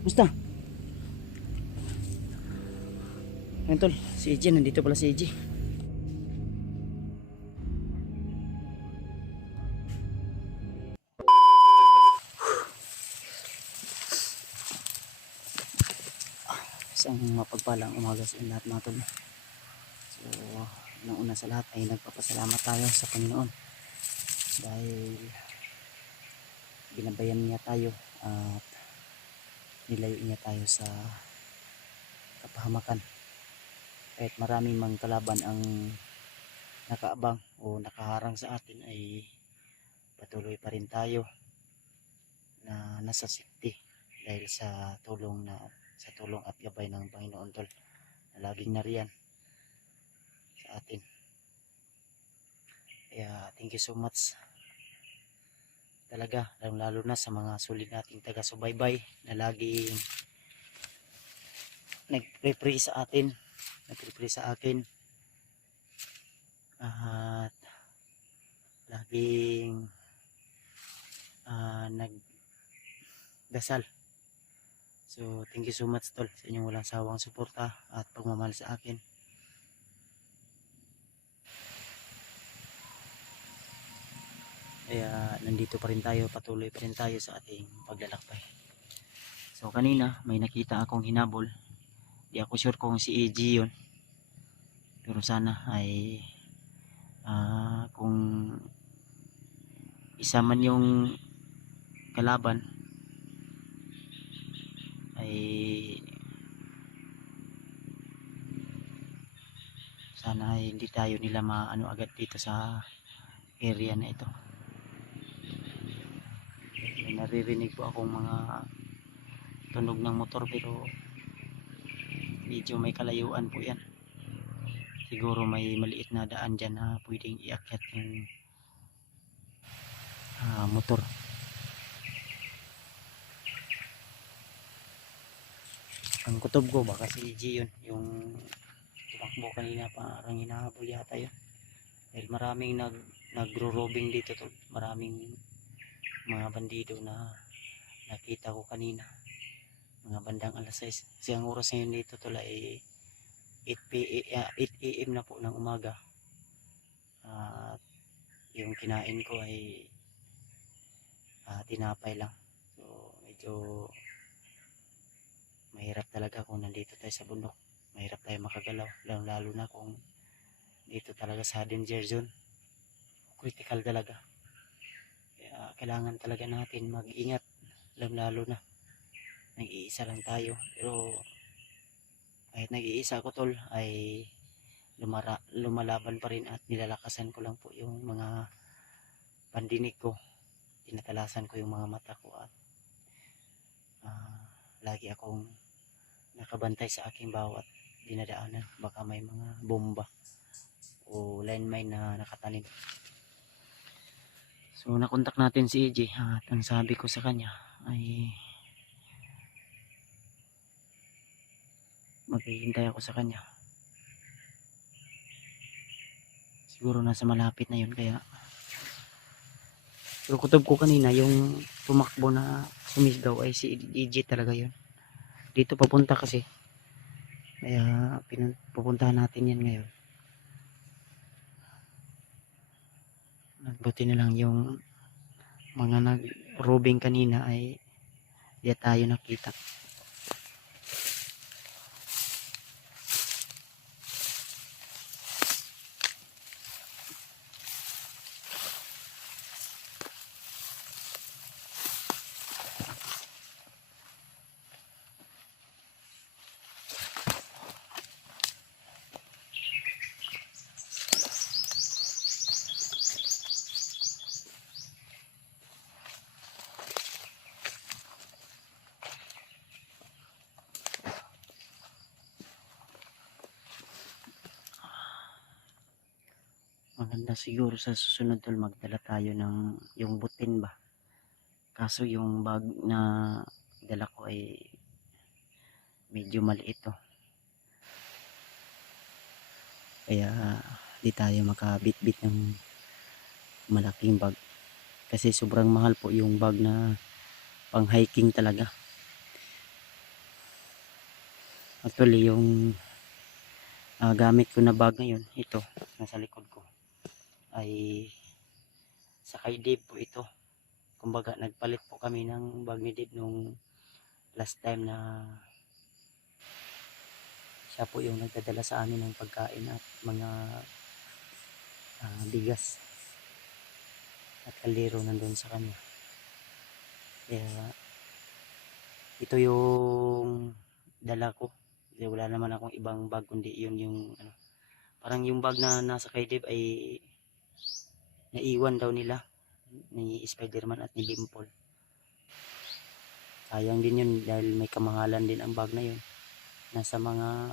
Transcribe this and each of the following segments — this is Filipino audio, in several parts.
Musta? Ayun tol, si EJ, nandito pala si EJ. Isang mapagpalang umaga sa lahat mga tol. So, una sa lahat ay nagpapasalamat tayo sa Panginoon dahil binabayan niya tayo at nilayo niya tayo sa kapahamakan. Kahit maraming mang kalaban ang nakaabang o nakaharang sa atin, ay patuloy pa rin tayo na nasa safety dahil sa tulong at gabay ng Panginoon tol, na laging nariyan sa atin. Kaya thank you so much talaga, lalo na sa mga sulit nating taga-subaybay na laging nagpre-pray sa atin, nagpre-pray sa akin at laging nagdasal. So thank you so much tol sa inyong walang sawang suporta at pagmamahal sa akin. Kaya nandito pa rin tayo, patuloy pa rin tayo sa ating paglalakbay. So kanina may nakita akong hinabol, di ako sure kung si EG yun, pero sana ay kung isa man yung kalaban ay sana ay hindi tayo nila maano agad dito sa area na ito. May naririnig po akong mga tunog ng motor pero medyo may kalayuan po yan. Siguro may maliit na daan dyan na pwedeng iakyat yung motor. Ang kutob ko baka si EG yun, yung tumakbo kanina, parang hinahabol yata yun dahil maraming nagro-robbing dito tol. Maraming mga bandido na nakita ko kanina, mga bandang alas 6 kasi ang oras ngayon dito tol ay 8 AM na po ng umaga. At yung kinain ko ay tinapay lang. So medyo mahirap talaga kung nandito tayo sa bundok, mahirap tayo makagalaw, lalo na kung dito talaga sa danger zone, critical talaga. Kaya kailangan talaga natin mag-ingat, lalo na nag-iisa lang tayo. Pero kahit nag-iisa ko tol ay lumalaban pa rin at nilalakasan ko lang po yung mga pandinig ko, tinatalasan ko yung mga mata ko at lagi akong nakabantay sa aking bawat dinadaanan. Baka may mga bomba o landmine na nakatanim. So nakontak natin si EJ at ang sabi ko sa kanya ay maghihintay ako sa kanya. Siguro nasa malapit na yun. Kaya pero kutob ko kanina yung tumakbo na sumigaw ay si EJ talaga yun. Dito papunta kasi, kaya pupuntahan natin yan ngayon. Buti na lang yung mga nag-robing kanina ay di tayo nakita. Maganda siguro sa susunod tol magdala tayo ng yung butin ba, kaso yung bag na dala ko ay medyo maliit to, kaya di tayo makabitbit ng malaking bag kasi sobrang mahal po yung bag na pang hiking talaga. Actually, yung gamit ko na bag ngayon, ito, nasa likod ko, ay sa kay Dave po ito. Kumbaga, nagpalit po kami ng bag ni Dave nung last time na siya po yung nagdadala sa amin ng pagkain at mga bigas at kaldero nandun sa kanya. Kaya ito yung dala ko. Kasi wala naman akong ibang bag kundi yun yung ano, parang yung bag na nasa kay Dave ay naiwan daw nila ni Spiderman at ni Dimple. Sayang din yun dahil may kamahalan din ang bag na yun. Nasa mga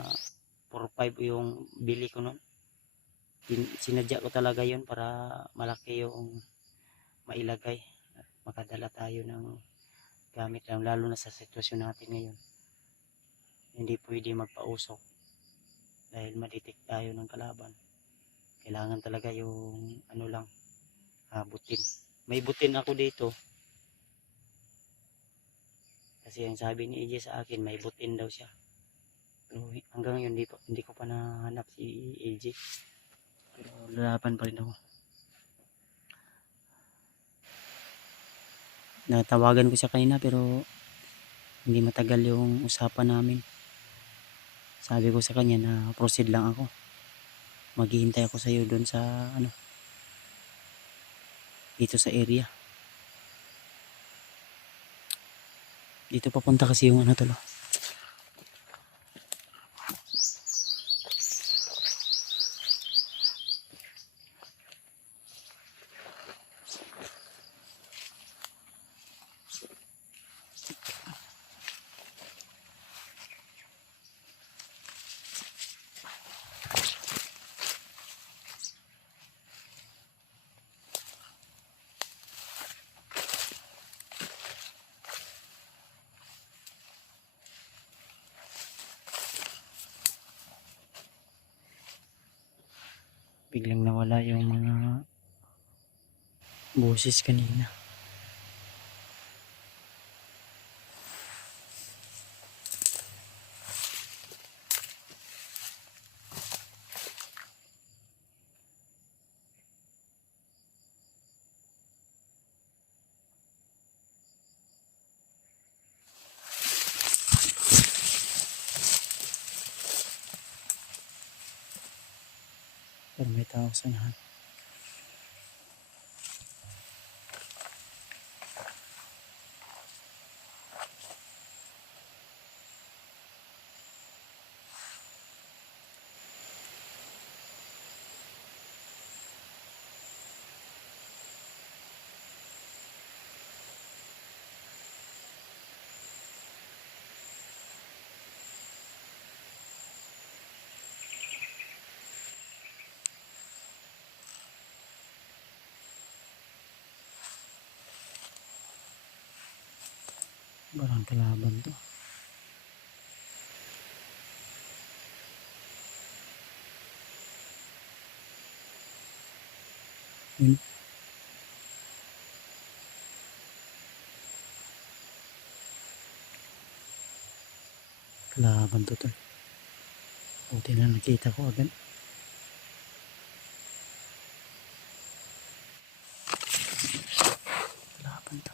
4-5 yung bili ko noon. Sinadya ko talaga yun para malaki yung mailagay at makadala tayo ng gamit lang, lalo na sa sitwasyon natin ngayon. Hindi pwede magpausok dahil maditik tayo ng kalaban. Kailangan talaga yung ano lang, butin. May butin ako dito kasi ang sabi ni AJ sa akin may butin daw siya, pero hanggang ngayon hindi ko pa nahanap si AJ, pero lalaban pa rin ako. Natawagan ko siya kanina pero hindi matagal yung usapan namin. Sabi ko sa kanya na proceed lang ako, maghihintay ako sa iyo doon sa ano, dito sa area. Dito papunta kasi yung ano tolo. Biglang nawala yung mga boses kanina. Pero may tao sa unahan. Barang kalaban to. Kalaban to to. Buti na nakita ko agad. Kalaban to.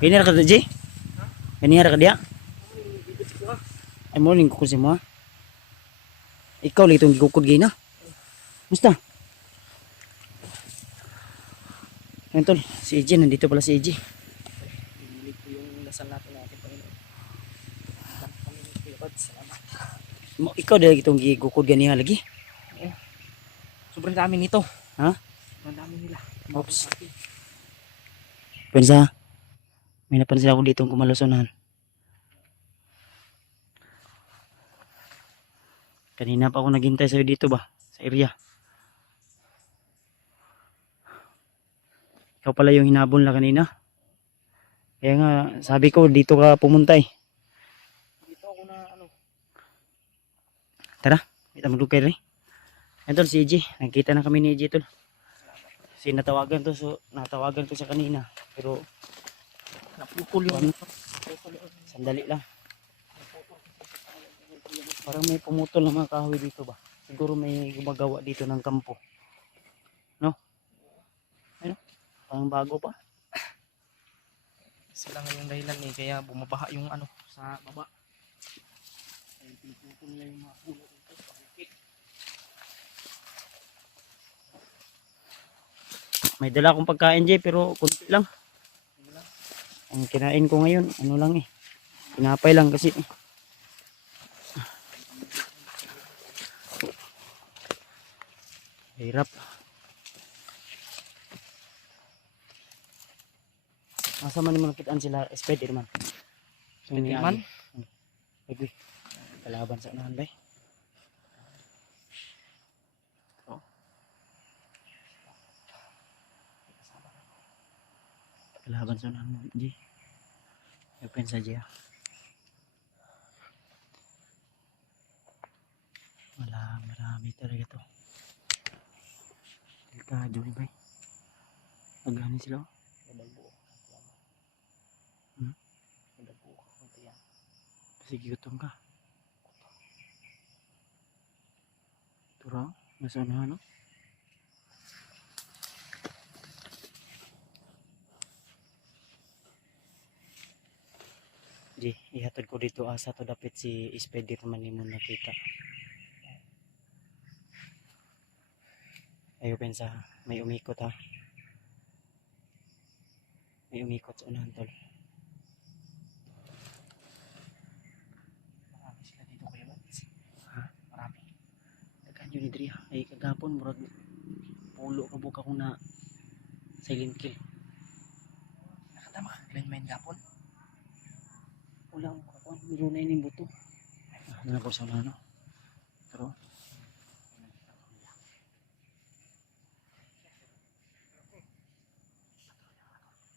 Ganyan ka Jay? Ganyan ka dia? Ay mo ning kukul si mo. Ikaw lagi itong gikukod gina. Musta? Ayan tol, si EJ, nandito pala si EJ. Pinulit ko yung dasal natin Panginoon. Salamat. Ikaw lagi itong gikukod ganiha lagi. Sobrang dami nito. Ha? Sobrang dami nila. Oops. Pensa, may napansin ako dito kumalusonan. Kanina pa ako naghintay sa'yo dito ba? Sa area. Ikaw pala yung hinabol na kanina. Kaya nga, sabi ko dito ka pumunta eh. Dito ako na Tara, kita maglugay rin. Ayan tol, si EJ. Nakita na kami ni EJ tol. Kasi natawagan to sa kanina. Pero, napukol yung sandali lang. Parang may pumutol na mga kahoy dito ba? Siguro may gumagawa dito ng kampo. No? Ano? Parang bago pa. sila ngayong dahilan kaya bumabaha yung sa baba. Ay pinuputol nila yung mga puno dito sa bukid. May dala akong pagkain Jay pero kunti lang. Ang kinain ko ngayon, ano lang eh. Tinapay lang kasi. Hirap. Masa man mo nakitaan sila Spiderman. Spiderman? Ay, kalaban sa unahan bay. Kalaban sa unahan mo, Ji. Open saja. Marami talaga to. Delikado ni bay. Agani sila. Sige, gutom ka. Tura, nasa unahan no? Di, ihatod ko dito asa to dapit si Spiderman ni mo nakita. Ayo pensa, may umikot ha. May umikot sa unahan tol. Marami sila dito kuya Bats. Ha? Marami. Dagan yun ni Dri ha. Ay kagapon murag pulo ka buka ko na silent kill. Nakatama ka landmine gapon. Wala mo kakuan, meron na yung buto. Ano na po sa unahan no? Pero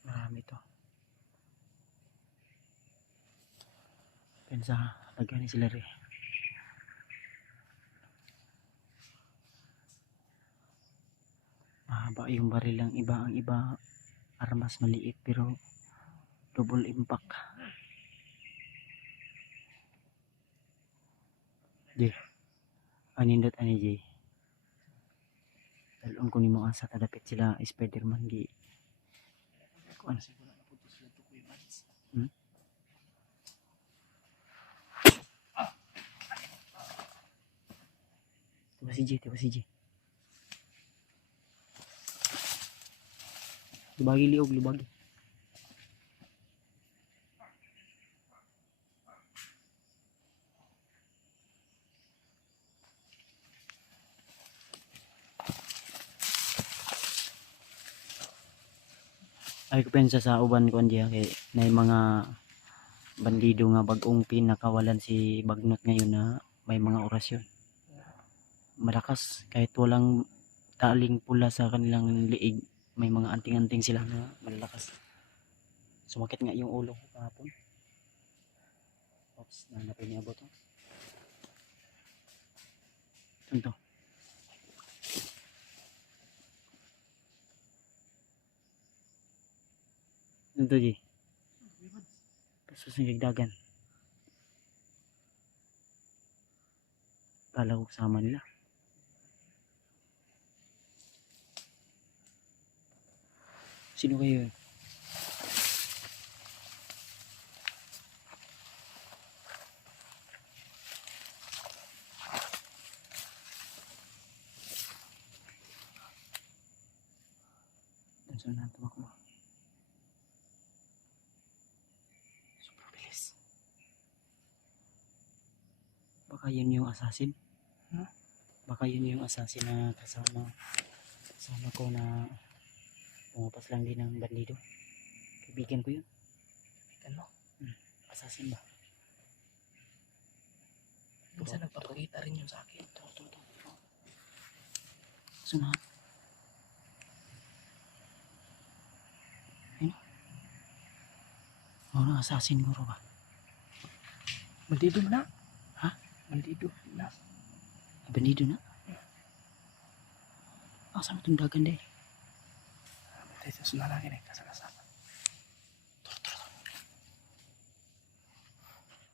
marami to. Pensa, lagyan ni sila rin. Mahaba yung baril lang iba. Ang iba armas maliit pero double impact. Di, anindot ani Jay. Dalon ko ni mo asa kadapit sila Spiderman gi. Kuan siguro na puto sila to kuya Bats. Tiba si Jay. Lubagi liog, lubagi. Ay ko pensa sa uban ko diya kay na mga bandido nga bagong pinakawalan si Bagnot ngayon na may mga orasyon. Malakas kahit walang taling pula sa kanilang liig, may mga anting-anting sila na malalakas. Sumakit nga yung ulo ko kahapon. Oops, nanapin niya ba ito? Ito. Ito, G. Pasus ng gagdagan. Kala ko kasama nila. Sino kayo? Sunan, tumakbo. Super bilis. Baka yun yung assassin. Hmm? Baka yun yung assassin na kasama ko na pumapas lang din ng bandido. Kaibigan ko yun. Ano? Assassin ba? Minsan nagpapakita rin yun sa akin. Sunan. Ayun. Oh, assassin guro ba? Bandido na. Ha? Bandido na. Bandido na? Asa mo itong dagan day? Tayo sa sunalangin eh. Kasalasan.